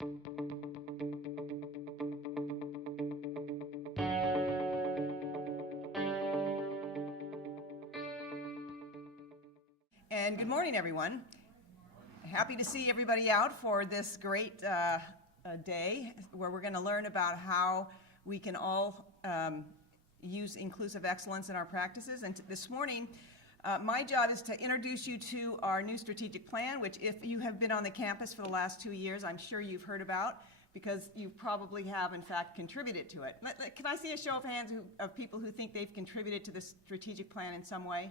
And good morning, everyone. Happy to see everybody out for this great day where we're going to learn about how we can all use inclusive excellence in our practices. And this morning, my job is to introduce you to our new strategic plan, which if you have been on the campus for the last 2 years, I'm sure you've heard about because you probably have, in fact, contributed to it. Can I see a show of hands of people who think they've contributed to the strategic plan in some way?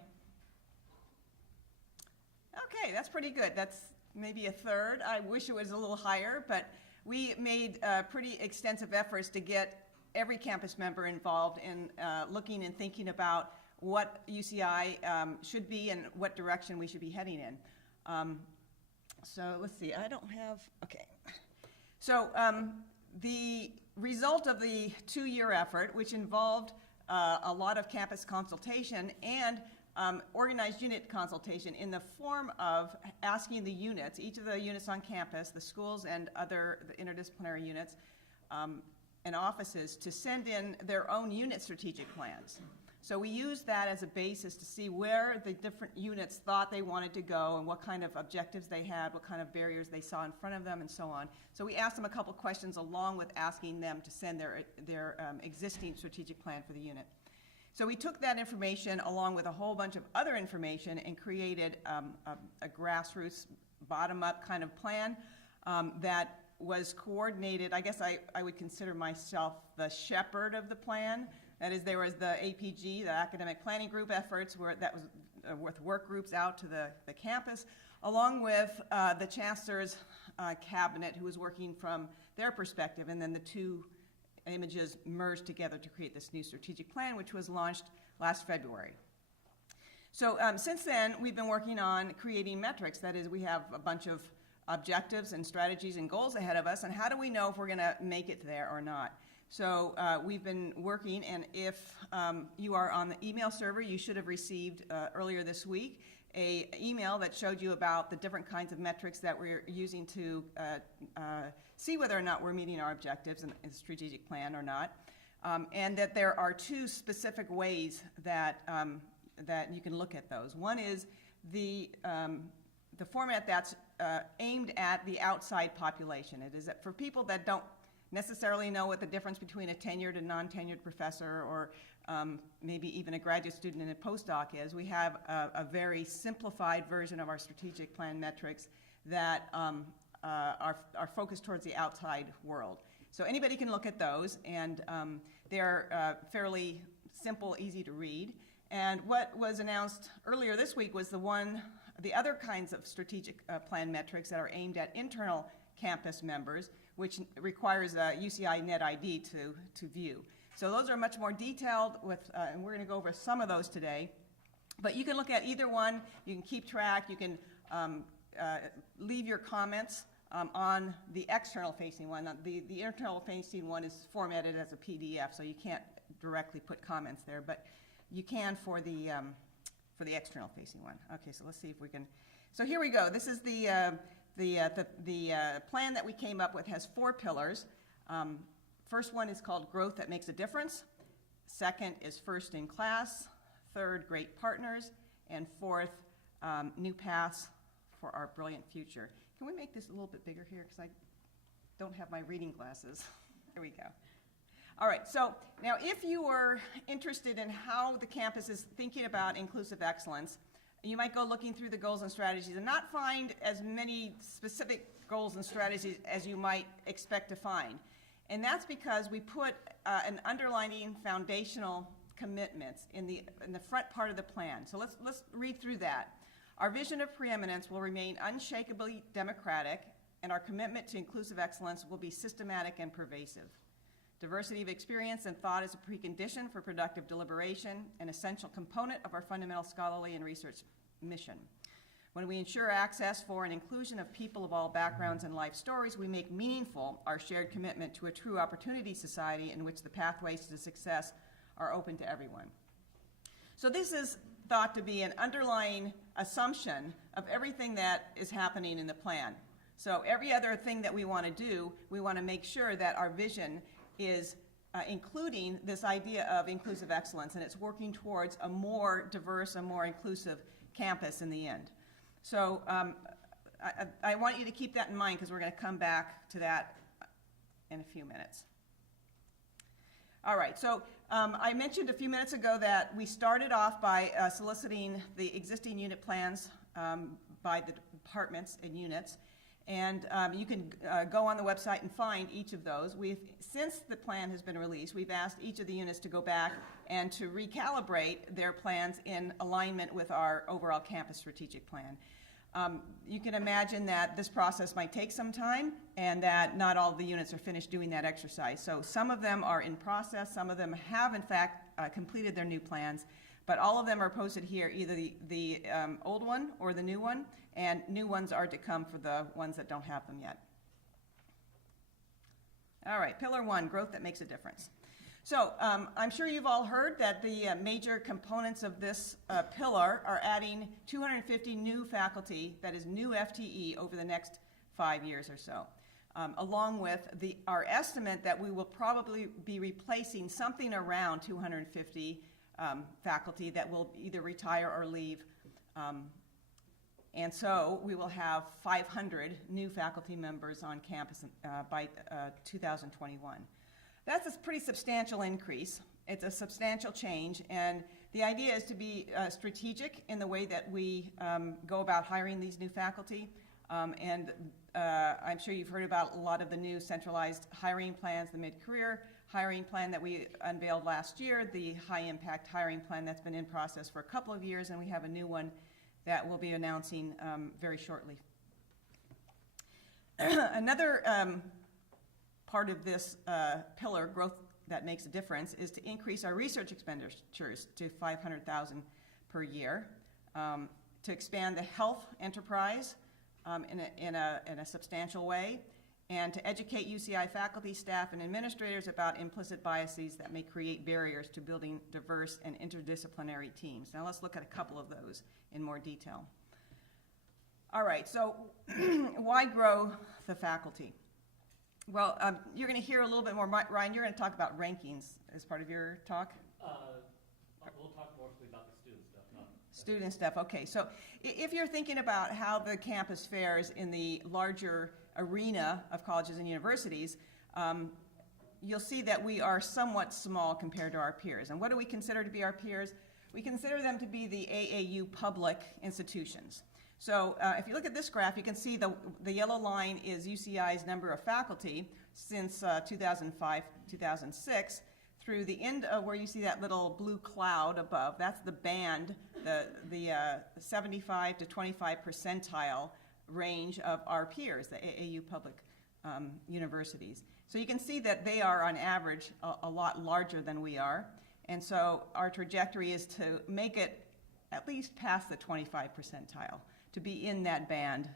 Okay, that's pretty good. That's maybe a third. I wish it was a little higher, but we made pretty extensive efforts to get every campus member involved in looking and thinking about what UCI should be and what direction we should be heading in. So let's see, I don't have, okay. So the result of the 2-year effort, which involved a lot of campus consultation and organized unit consultation in the form of asking the units, each of the units on campus, the schools and other the interdisciplinary units and offices, to send in their own unit strategic plans. So we used that as a basis to see where the different units thought they wanted to go and what kind of objectives they had, what kind of barriers they saw in front of them, and so on. So we asked them a couple questions along with asking them to send their existing strategic plan for the unit. So we took that information along with a whole bunch of other information and created a grassroots, bottom-up kind of plan that was coordinated. I guess I would consider myself the shepherd of the plan. That is, there was the APG, the Academic Planning Group efforts, that was with work groups out to the campus, along with the Chancellor's cabinet, who was working from their perspective, and then the two images merged together to create this new strategic plan, which was launched last February. So since then, we've been working on creating metrics. That is, we have a bunch of objectives and strategies and goals ahead of us, and how do we know if we're going to make it there or not? So we've been working, and if you are on the email server, you should have received earlier this week an email that showed you about the different kinds of metrics that we're using to see whether or not we're meeting our objectives in the strategic plan or not, and that there are 2 specific ways that you can look at those. One is the format that's aimed at the outside population. It is for people that don't necessarily know what the difference between a tenured and non-tenured professor or maybe even a graduate student and a postdoc is. We have a very simplified version of our strategic plan metrics that are focused towards the outside world. So anybody can look at those, and they're fairly simple, easy to read. And what was announced earlier this week was the other kinds of strategic plan metrics that are aimed at internal campus members, which requires a UCI net ID to view. So those are much more detailed, and we're going to go over some of those today. But you can look at either one. You can keep track. You can leave your comments on the external-facing one. The internal-facing one is formatted as a PDF, so you can't directly put comments there, but you can for the external-facing one. Okay, so let's see if we can. So here we go. This is the plan that we came up with. Has 4 pillars. First one is called Growth That Makes a Difference. Second is First in Class. Third, Great Partners. And fourth, New Paths for Our Brilliant Future. Can we make this a little bit bigger here, because I don't have my reading glasses. There we go. All right, so now if you were interested in how the campus is thinking about inclusive excellence, you might go looking through the goals and strategies and not find as many specific goals and strategies as you might expect to find. And that's because we put an underlining foundational commitments in the front part of the plan. So let's read through that. Our vision of preeminence will remain unshakably democratic, and our commitment to inclusive excellence will be systematic and pervasive. Diversity of experience and thought is a precondition for productive deliberation, an essential component of our fundamental scholarly and research mission. When we ensure access for and inclusion of people of all backgrounds and life stories, we make meaningful our shared commitment to a true opportunity society in which the pathways to success are open to everyone. So this is thought to be an underlying assumption of everything that is happening in the plan. So every other thing that we want to do, we want to make sure that our vision is including this idea of inclusive excellence, and it's working towards a more diverse, a more inclusive campus in the end. So I want you to keep that in mind, because we're going to come back to that in a few minutes. All right, so I mentioned a few minutes ago that we started off by soliciting the existing unit plans by the departments and units, and you can go on the website and find each of those. Since the plan has been released, we've asked each of the units to go back and to recalibrate their plans in alignment with our overall campus strategic plan. You can imagine that this process might take some time, and that not all the units are finished doing that exercise. So some of them are in process, some of them have in fact completed their new plans, but all of them are posted here, either the old one or the new one, and new ones are to come for the ones that don't have them yet. All right, Pillar 1, growth that makes a difference. So I'm sure you've all heard that the major components of this pillar are adding 250 new faculty, that is new FTE, over the next 5 years or so, along with our estimate that we will probably be replacing something around 250 faculty that will either retire or leave. And so we will have 500 new faculty members on campus by 2021. That's a pretty substantial increase. It's a substantial change, and the idea is to be strategic in the way that we go about hiring these new faculty. I'm sure you've heard about a lot of the new centralized hiring plans, the mid-career hiring plan that we unveiled last year, the high-impact hiring plan that's been in process for a couple of years, and we have a new one that we'll be announcing very shortly. Another part of this pillar, growth that makes a difference, is to increase our research expenditures to $500,000 per year, to expand the health enterprise in a substantial way, and to educate UCI faculty, staff, and administrators about implicit biases that may create barriers to building diverse and interdisciplinary teams. Now let's look at a couple of those in more detail. All right, so why grow the faculty? Well, you're going to hear a little bit more. Ryan, you're going to talk about rankings as part of your talk? We'll talk mostly about the student stuff. Student stuff, okay. So if you're thinking about how the campus fares in the larger arena of colleges and universities, you'll see that we are somewhat small compared to our peers. And what do we consider to be our peers? We consider them to be the AAU public institutions. So if you look at this graph, you can see the yellow line is UCI's number of faculty since 2005, 2006, through the end of where you see that little blue cloud above. That's the band, the 75 to 25 percentile range of our peers, the AAU public universities. So you can see that they are on average a lot larger than we are. And so our trajectory is to make it at least past the 25 percentile, to be in that band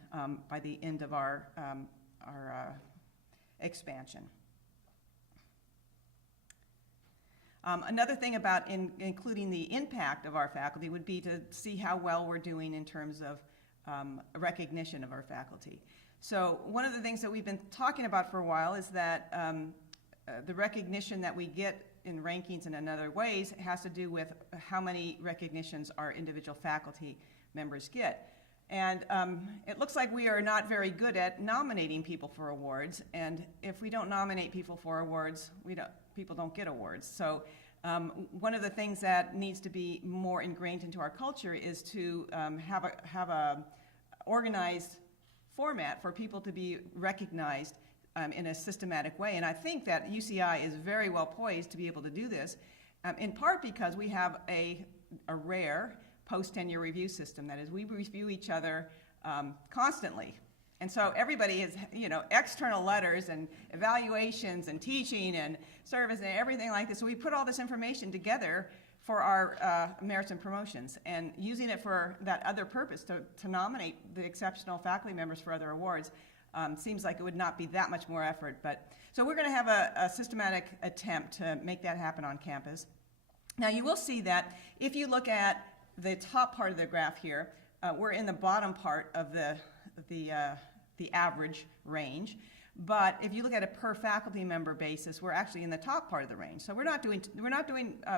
by the end of our expansion. Another thing about including the impact of our faculty would be to see how well we're doing in terms of recognition of our faculty. So one of the things that we've been talking about for a while is that the recognition that we get in rankings and in other ways has to do with how many recognitions our individual faculty members get. And it looks like we are not very good at nominating people for awards, and if we don't nominate people for awards, people don't get awards. So one of the things that needs to be more ingrained into our culture is to have a organized format for people to be recognized in a systematic way. And I think that UCI is very well poised to be able to do this, in part because we have a rare post-tenure review system. That is, we review each other constantly. And so everybody has, external letters and evaluations and teaching and service and everything like this. So we put all this information together for our merits and promotions, and using it for that other purpose, to nominate the exceptional faculty members for other awards, seems like it would not be that much more effort. So we're going to have a systematic attempt to make that happen on campus. Now you will see that if you look at the top part of the graph here, we're in the bottom part of the the average range. But if you look at a per faculty member basis, we're actually in the top part of the range. So we're not doing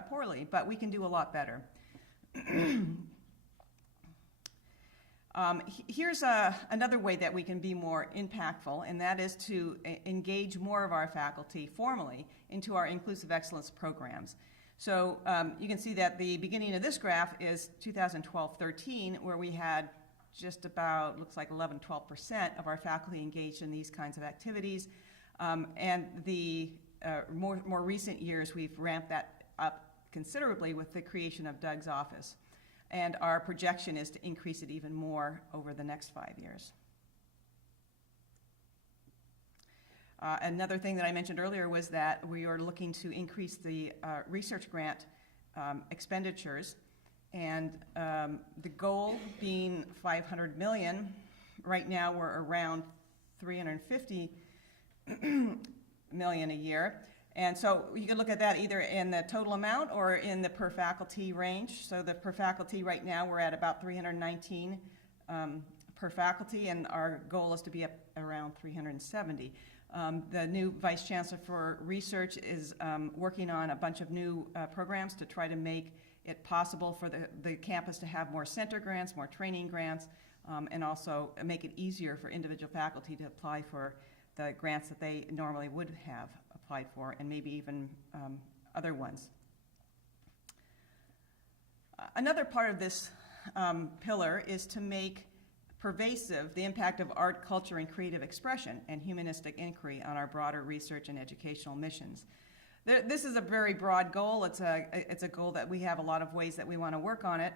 poorly, but we can do a lot better. Here's another way that we can be more impactful, and that is to engage more of our faculty formally into our inclusive excellence programs. So you can see that the beginning of this graph is 2012-13, where we had just about, looks like 11-12% of our faculty engaged in these kinds of activities. And the more recent years, we've ramped that up considerably with the creation of Doug's office. And our projection is to increase it even more over the next 5 years. Another thing that I mentioned earlier was that we are looking to increase the research grant expenditures, and the goal being $500 million. Right now we're around $350 million a year. And so you can look at that either in the total amount or in the per faculty range. So the per faculty right now, we're at about 319 per faculty, and our goal is to be up around 370. The new Vice Chancellor for Research is working on a bunch of new programs to try to make it possible for the campus to have more center grants, more training grants, and also make it easier for individual faculty to apply for the grants that they normally would have applied for, and maybe even other ones. Another part of this pillar is to make pervasive the impact of art, culture, and creative expression and humanistic inquiry on our broader research and educational missions. This is a very broad goal. It's a goal that we have a lot of ways that we want to work on it.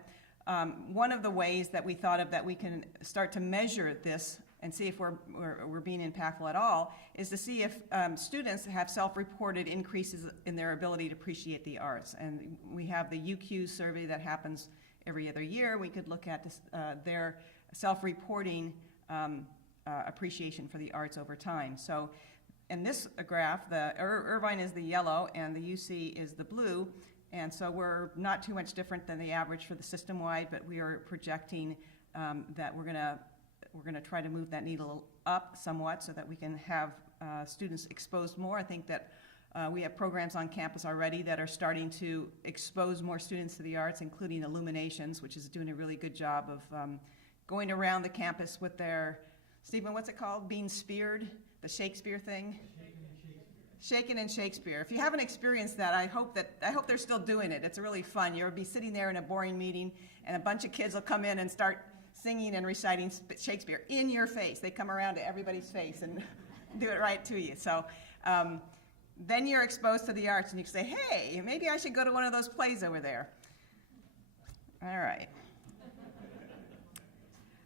One of the ways that we thought of that we can start to measure this and see if we're being impactful at all is to see if students have self-reported increases in their ability to appreciate the arts. And we have the UQ survey that happens every other year. We could look at this, their self-reporting appreciation for the arts over time. So in this graph, the Irvine is the yellow and the UC is the blue. And so we're not too much different than the average for the system-wide, but we are projecting that we're going to try to move that needle up somewhat so that we can have students exposed more. I think that we have programs on campus already that are starting to expose more students to the arts, including Illuminations, which is doing a really good job of going around the campus with their, Stephen, what's it called? Being speared? The Shakespeare thing? Shaken in Shakespeare. If you haven't experienced that, I hope they're still doing it. It's really fun. You'll be sitting there in a boring meeting, and a bunch of kids will come in and start singing and reciting Shakespeare in your face. They come around to everybody's face and do it right to you. So then you're exposed to the arts, and you say, hey, maybe I should go to one of those plays over there. All right.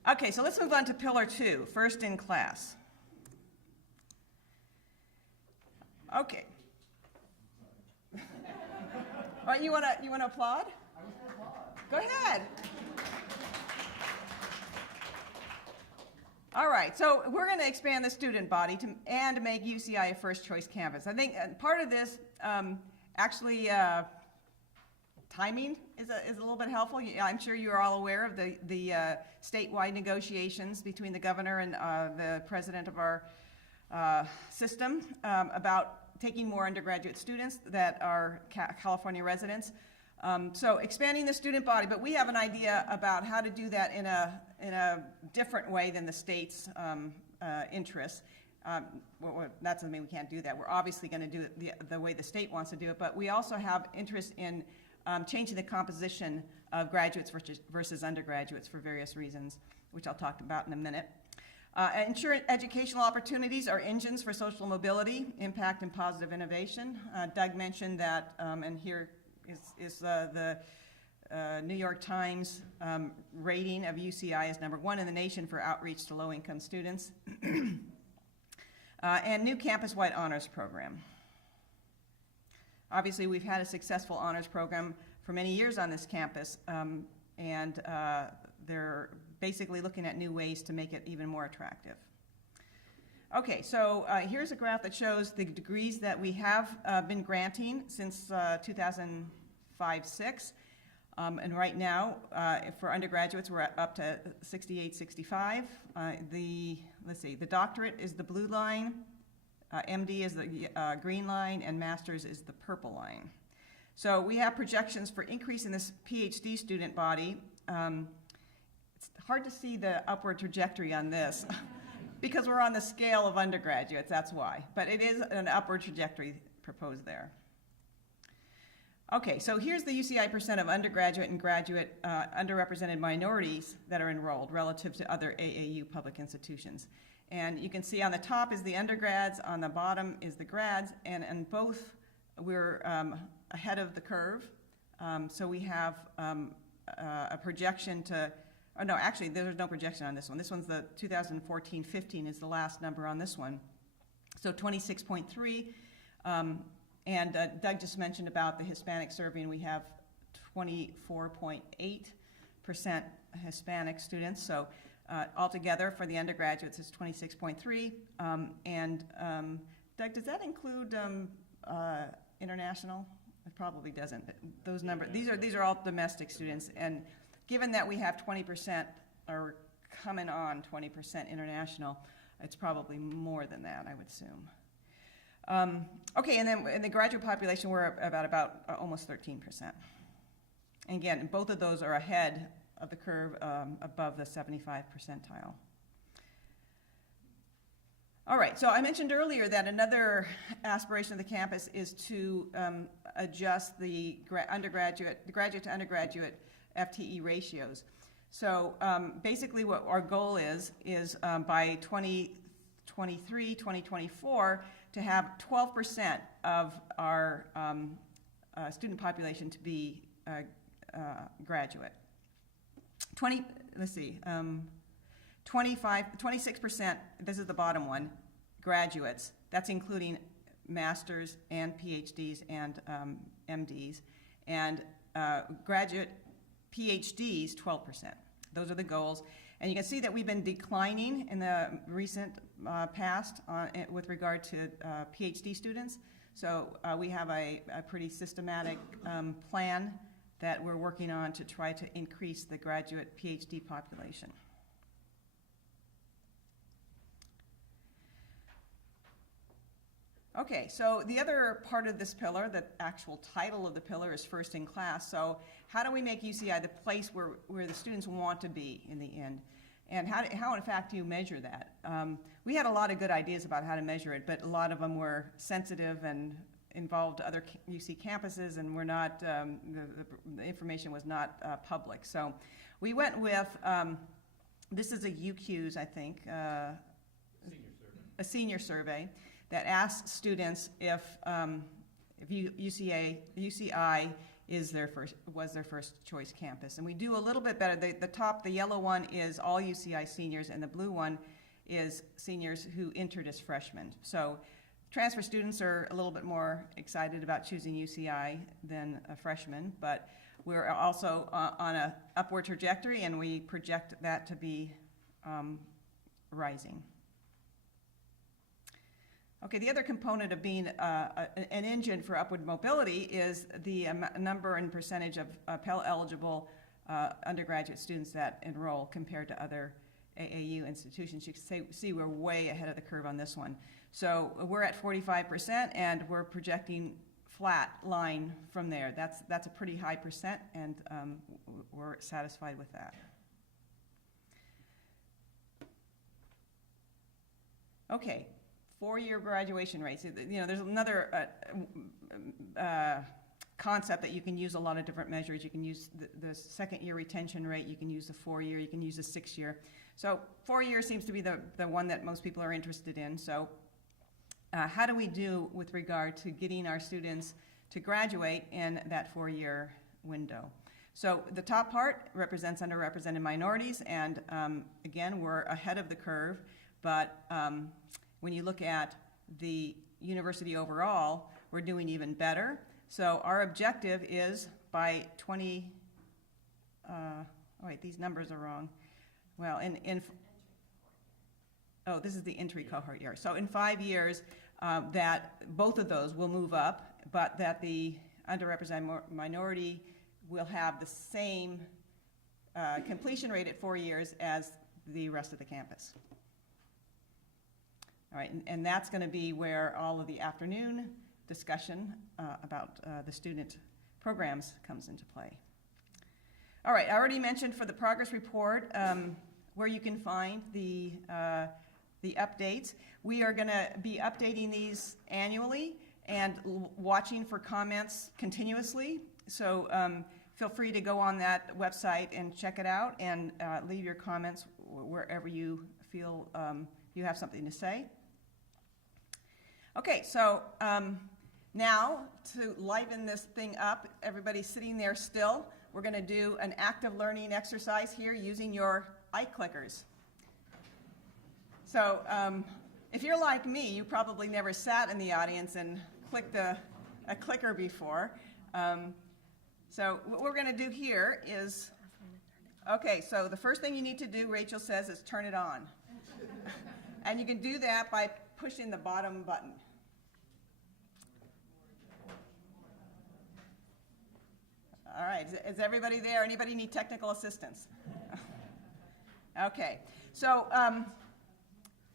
Okay, so let's move on to Pillar 2, first in class. Okay. All right, you wanna applaud? I was going to applaud. Go ahead. All right, so we're going to expand the student body and make UCI a first-choice campus. I think part of this, timing is a little bit helpful. I'm sure you are all aware of the statewide negotiations between the governor and the president of our system about taking more undergraduate students that are California residents. So expanding the student body, but we have an idea about how to do that in a different way than the state's interests. Well, that doesn't mean we can't do that. We're obviously going to do it the way the state wants to do it, but we also have interest in changing the composition of graduates versus undergraduates for various reasons, which I'll talk about in a minute. Ensure educational opportunities are engines for social mobility, impact, and positive innovation. Doug mentioned that, and here is the New York Times rating of UCI as #1 in the nation for outreach to low-income students. And new campus-wide honors program. Obviously, we've had a successful honors program for many years on this campus, and they're basically looking at new ways to make it even more attractive. Okay, so here's a graph that shows the degrees that we have been granting since 2005-06. And right now, for undergraduates, we're up to 68, 65. Let's see, the doctorate is the blue line, MD is the green line, and master's is the purple line. So we have projections for increase in this PhD student body. It's hard to see the upward trajectory on this because we're on the scale of undergraduates, that's why. But it is an upward trajectory proposed there. Okay, so here's the UCI percent of undergraduate and graduate underrepresented minorities that are enrolled relative to other AAU public institutions. And you can see on the top is the undergrads, on the bottom is the grads, and both we're ahead of the curve. So we have a projection to, oh no, actually there's no projection on this one. This one's the 2014-15 is the last number on this one. So 26.3. And Doug just mentioned about the Hispanic survey, we have 24.8% Hispanic students. So altogether for the undergraduates is 26.3. Doug, does that include international? It probably doesn't. But those numbers, these are all domestic students, and given that we have 20% or coming on 20% international, it's probably more than that, I would assume. Okay, and then in the graduate population, we're about almost 13%. And again, both of those are ahead of the curve, above the 75 percentile. All right, so I mentioned earlier that another aspiration of the campus is to adjust the graduate to undergraduate FTE ratios. So basically what our goal is by 2023, 2024, to have 12% of our student population to be graduate. 26%, this is the bottom one, graduates. That's including masters and PhDs and MDs. And graduate PhDs, 12%. Those are the goals. And you can see that we've been declining in the recent past with regard to PhD students. So we have a pretty systematic plan that we're working on to try to increase the graduate PhD population. Okay, so the other part of this pillar, the actual title of the pillar is first in class. So how do we make UCI the place where the students want to be in the end? And how in fact do you measure that? We had a lot of good ideas about how to measure it, but a lot of them were sensitive and involved other UC campuses, and were not, the information was not public. So we went with, this is a UQ's, I think, a senior survey that asks students if UCI was their first choice campus. And we do a little bit better. The yellow one is all UCI seniors, and the blue one is seniors who entered as freshmen. So transfer students are a little bit more excited about choosing UCI than a freshman, but we're also on an upward trajectory, and we project that to be rising. Okay, the other component of being an engine for upward mobility is the number and percentage of Pell-eligible undergraduate students that enroll compared to other AAU institutions. You can see we're way ahead of the curve on this one. So we're at 45%, and we're projecting flat line from there. That's a pretty high percent, and we're satisfied with that. Okay. 4-year graduation rates. You know, there's another concept that you can use a lot of different measures. You can use the second-year retention rate. You can use the 4-year. You can use the 6-year. So 4-year seems to be the one that most people are interested in. So how do we do with regard to getting our students to graduate in that 4-year window? So the top part represents underrepresented minorities, and again, we're ahead of the curve, but when you look at the university overall, we're doing even better. So our objective is by these numbers are wrong. Well, this is the entry cohort year. So in 5 years, that both of those will move up, but that the underrepresented minority will have the same completion rate at 4 years as the rest of the campus. All right, and that's going to be where all of the afternoon discussion about the student programs comes into play. All right, I already mentioned for the progress report where you can find the updates. We are going to be updating these annually and watching for comments continuously. So feel free to go on that website and check it out and leave your comments wherever you feel you have something to say. Okay, so now to liven this thing up, everybody's sitting there still. We're going to do an active learning exercise here using your iClickers. So if you're like me, you probably never sat in the audience and clicked a clicker before. So what we're going to do here is, okay, so the first thing you need to do, Rachel says, is turn it on. And you can do that by pushing the bottom button. All right, is everybody there? Anybody need technical assistance? Okay, so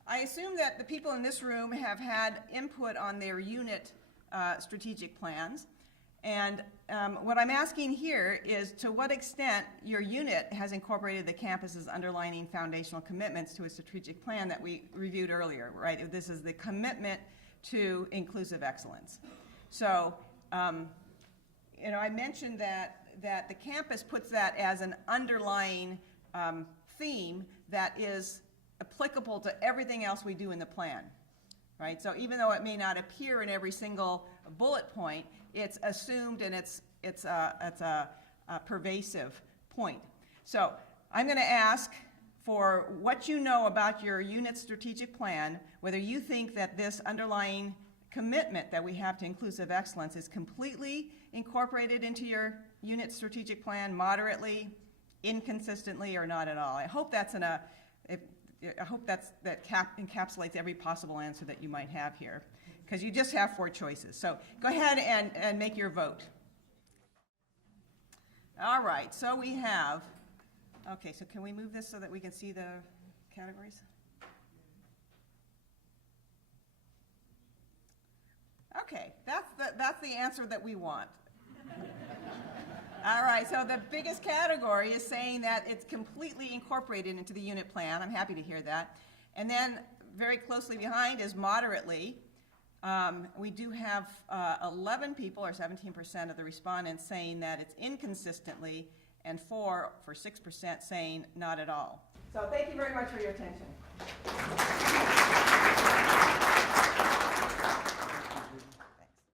I assume that the people in this room have had input on their unit strategic plans. And what I'm asking here is to what extent your unit has incorporated the campus's underlying foundational commitments to a strategic plan that we reviewed earlier, right? This is the commitment to inclusive excellence. So, I mentioned that the campus puts that as an underlying theme that is applicable to everything else we do in the plan, right? So even though it may not appear in every single bullet point, it's assumed and it's a pervasive point. So I'm going to ask for what you know about your unit strategic plan, whether you think that this underlying commitment that we have to inclusive excellence is completely incorporated into your unit strategic plan, moderately, inconsistently, or not at all. I hope that encapsulates every possible answer that you might have here, because you just have 4 choices. So go ahead and make your vote. All right, so we have, okay, so can we move this so that we can see the categories? Okay, that's the answer that we want. All right, so the biggest category is saying that it's completely incorporated into the unit plan. I'm happy to hear that. And then very closely behind is moderately. We do have 11 people, or 17% of the respondents, saying that it's inconsistently, and 6% saying not at all. So thank you very much for your attention.